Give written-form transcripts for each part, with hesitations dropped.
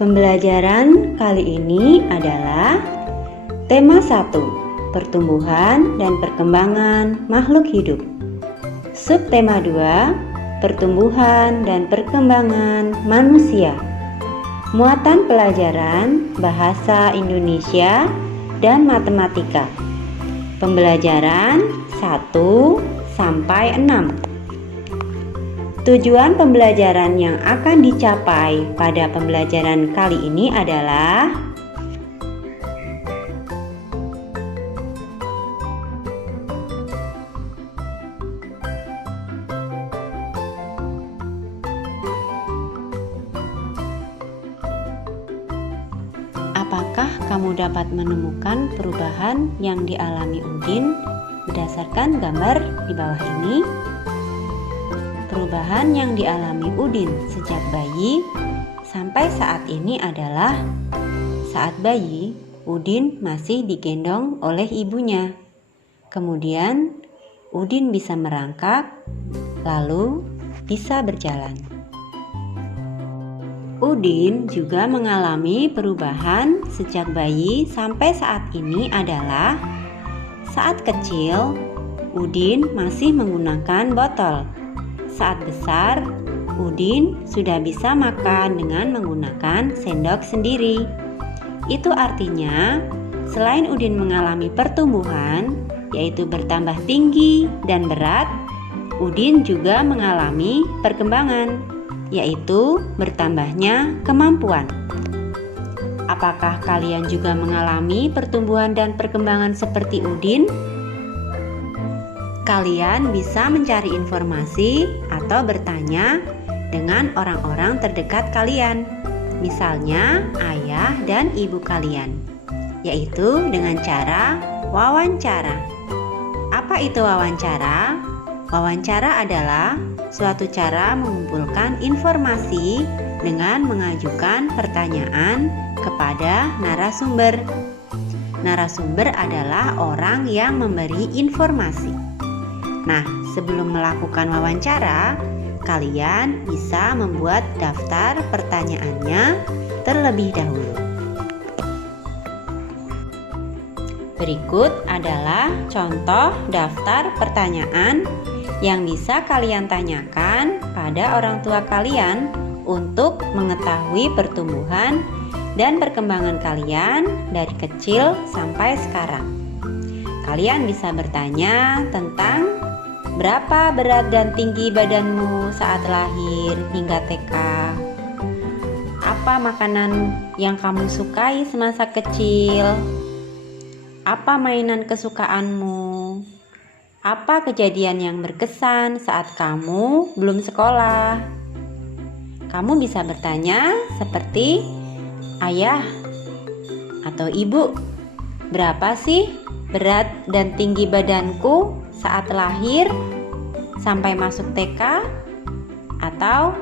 Pembelajaran kali ini adalah tema 1, pertumbuhan dan perkembangan makhluk hidup. Subtema 2, pertumbuhan dan perkembangan manusia. Muatan pelajaran bahasa Indonesia dan matematika. Pembelajaran 1 sampai 6. Tujuan pembelajaran yang akan dicapai pada pembelajaran kali ini adalah apakah kamu dapat menemukan perubahan yang dialami Udin berdasarkan gambar di bawah ini? Perubahan yang dialami Udin sejak bayi sampai saat ini adalah saat bayi, Udin masih digendong oleh ibunya. Kemudian, Udin bisa merangkak, lalu bisa berjalan. Udin juga mengalami perubahan sejak bayi sampai saat ini adalah saat kecil, Udin masih menggunakan botol. Saat besar, Udin sudah bisa makan dengan menggunakan sendok sendiri. Itu artinya, selain Udin mengalami pertumbuhan, yaitu bertambah tinggi dan berat, Udin juga mengalami perkembangan, yaitu bertambahnya kemampuan. Apakah kalian juga mengalami pertumbuhan dan perkembangan seperti Udin? Kalian bisa mencari informasi atau bertanya dengan orang-orang terdekat kalian, misalnya ayah dan ibu kalian, yaitu dengan cara wawancara. Apa itu wawancara? Wawancara adalah suatu cara mengumpulkan informasi dengan mengajukan pertanyaan kepada narasumber. Narasumber adalah orang yang memberi informasi. Nah, sebelum melakukan wawancara, kalian bisa membuat daftar pertanyaannya terlebih dahulu. Berikut adalah contoh daftar pertanyaan yang bisa kalian tanyakan pada orang tua kalian untuk mengetahui pertumbuhan dan perkembangan kalian dari kecil sampai sekarang. Kalian bisa bertanya tentang berapa berat dan tinggi badanmu saat lahir hingga TK? Apa makanan yang kamu sukai semasa kecil? Apa mainan kesukaanmu? Apa kejadian yang berkesan saat kamu belum sekolah? Kamu bisa bertanya seperti, ayah atau ibu, berapa sih berat dan tinggi badanku saat lahir sampai masuk TK? Atau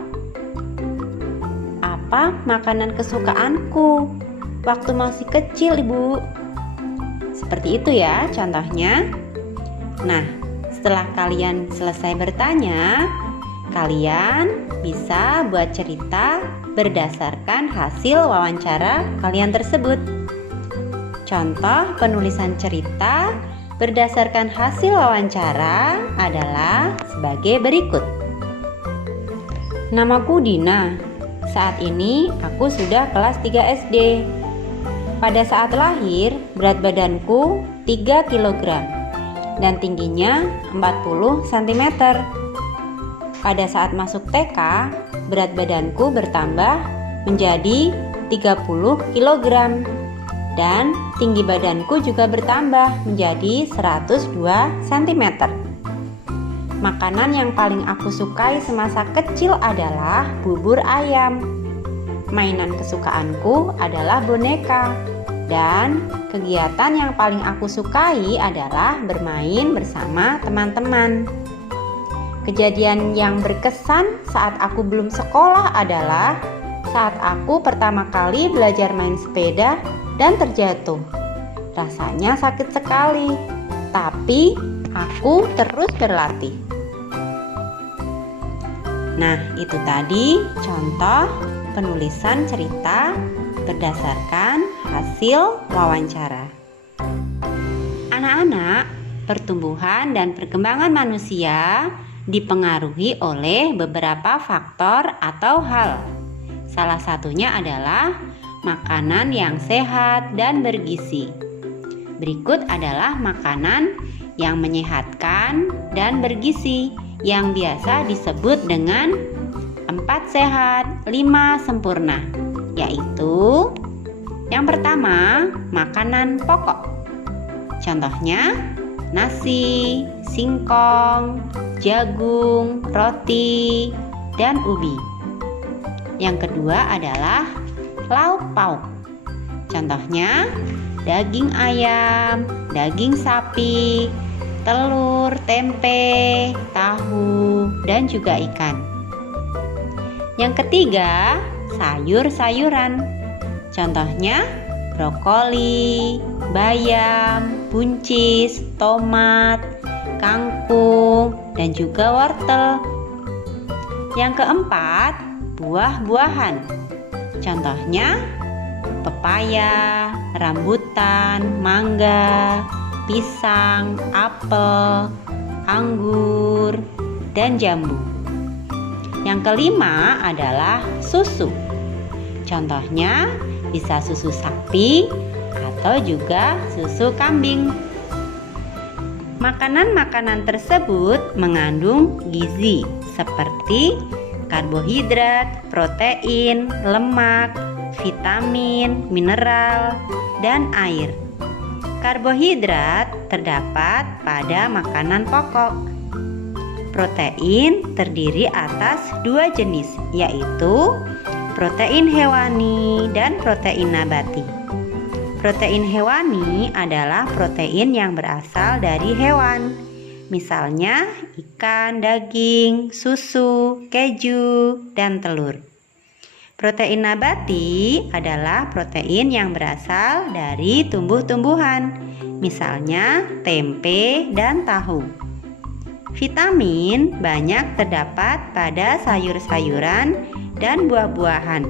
apa makanan kesukaanku waktu masih kecil, ibu? Seperti itu ya contohnya. Nah, setelah kalian selesai bertanya, kalian bisa buat cerita berdasarkan hasil wawancara kalian tersebut. Contoh penulisan cerita berdasarkan hasil wawancara adalah sebagai berikut. Namaku Dina. Saat ini aku sudah kelas 3 SD. Pada saat lahir, berat badanku 3 kg dan tingginya 40 cm. Pada saat masuk TK, berat badanku bertambah menjadi 30 kg. Dan tinggi badanku juga bertambah menjadi 102 cm. Makanan yang paling aku sukai semasa kecil adalah bubur ayam. Mainan kesukaanku adalah boneka. Dan kegiatan yang paling aku sukai adalah bermain bersama teman-teman. Kejadian yang berkesan saat aku belum sekolah adalah saat aku pertama kali belajar main sepeda dan terjatuh. Rasanya sakit sekali, tapi aku terus berlatih. Nah, itu tadi contoh penulisan cerita berdasarkan hasil wawancara. Anak-anak, pertumbuhan dan perkembangan manusia dipengaruhi oleh beberapa faktor atau hal. Salah satunya adalah makanan yang sehat dan bergizi. Berikut adalah makanan yang menyehatkan dan bergizi yang biasa disebut dengan 4 sehat, 5 sempurna, yaitu yang pertama, makanan pokok. Contohnya, nasi, singkong, jagung, roti, dan ubi. Yang kedua adalah lauk pauk. Contohnya, daging ayam, daging sapi, telur, tempe, tahu, dan juga ikan. Yang ketiga, sayur-sayuran. Contohnya, brokoli, bayam, buncis, tomat, kangkung, dan juga wortel. Yang keempat, buah-buahan. Contohnya, pepaya, rambutan, mangga, pisang, apel, anggur, dan jambu. Yang kelima adalah susu. Contohnya bisa susu sapi atau juga susu kambing. Makanan-makanan tersebut mengandung gizi seperti karbohidrat, protein, lemak, vitamin, mineral, dan air. Karbohidrat terdapat pada makanan pokok. Protein terdiri atas 2 jenis, yaitu protein hewani dan protein nabati. Protein hewani adalah protein yang berasal dari hewan, misalnya ikan, daging, susu, keju, dan telur. Protein nabati adalah protein yang berasal dari tumbuh-tumbuhan, misalnya tempe dan tahu. Vitamin banyak terdapat pada sayur-sayuran dan buah-buahan.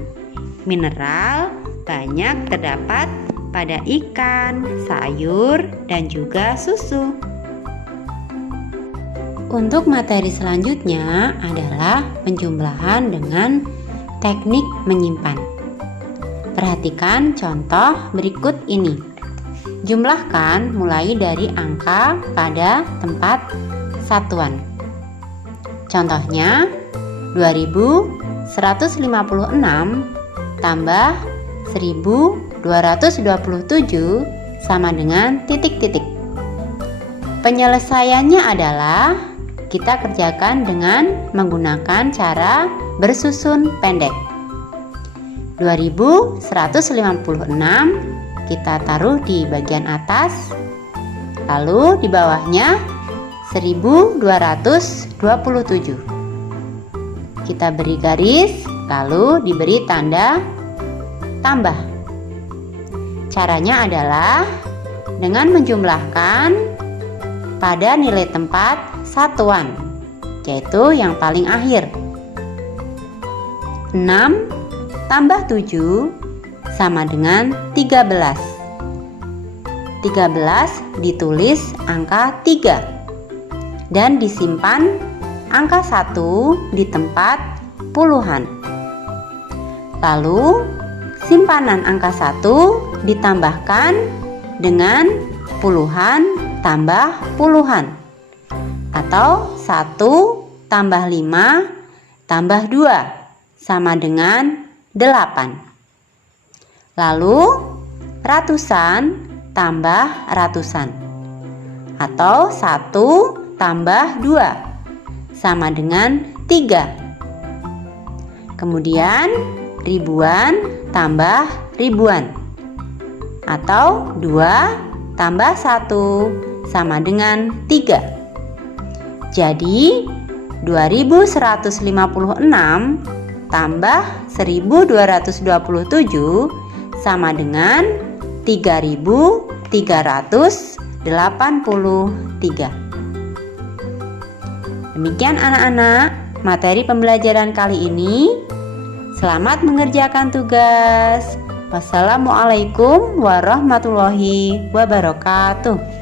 Mineral banyak terdapat pada ikan, sayur, dan juga susu. Untuk materi selanjutnya adalah penjumlahan dengan teknik menyimpan. Perhatikan contoh berikut ini. Jumlahkan mulai dari angka pada tempat satuan. Contohnya, 2156 tambah 1227 sama dengan titik-titik. Penyelesaiannya adalah kita kerjakan dengan menggunakan cara bersusun pendek. 2156 kita taruh di bagian atas, lalu di bawahnya 1227. Kita beri garis, lalu diberi tanda tambah. Caranya adalah dengan menjumlahkan pada nilai tempat satuan, yaitu yang paling akhir. 6 tambah 7 sama dengan 13. 13 ditulis angka 3 dan disimpan angka 1 di tempat puluhan. Lalu simpanan angka 1 ditambahkan dengan puluhan tambah puluhan, atau 1 tambah 5 tambah 2 sama dengan 8. Lalu ratusan tambah ratusan, atau 1 tambah 2 sama dengan 3. Kemudian ribuan tambah ribuan, atau 2 tambah 1 sama dengan 3. Jadi 2156 tambah 1227 sama dengan 3383. Demikian anak-anak, materi pembelajaran kali ini. Selamat mengerjakan tugas. Wassalamualaikum warahmatullahi wabarakatuh.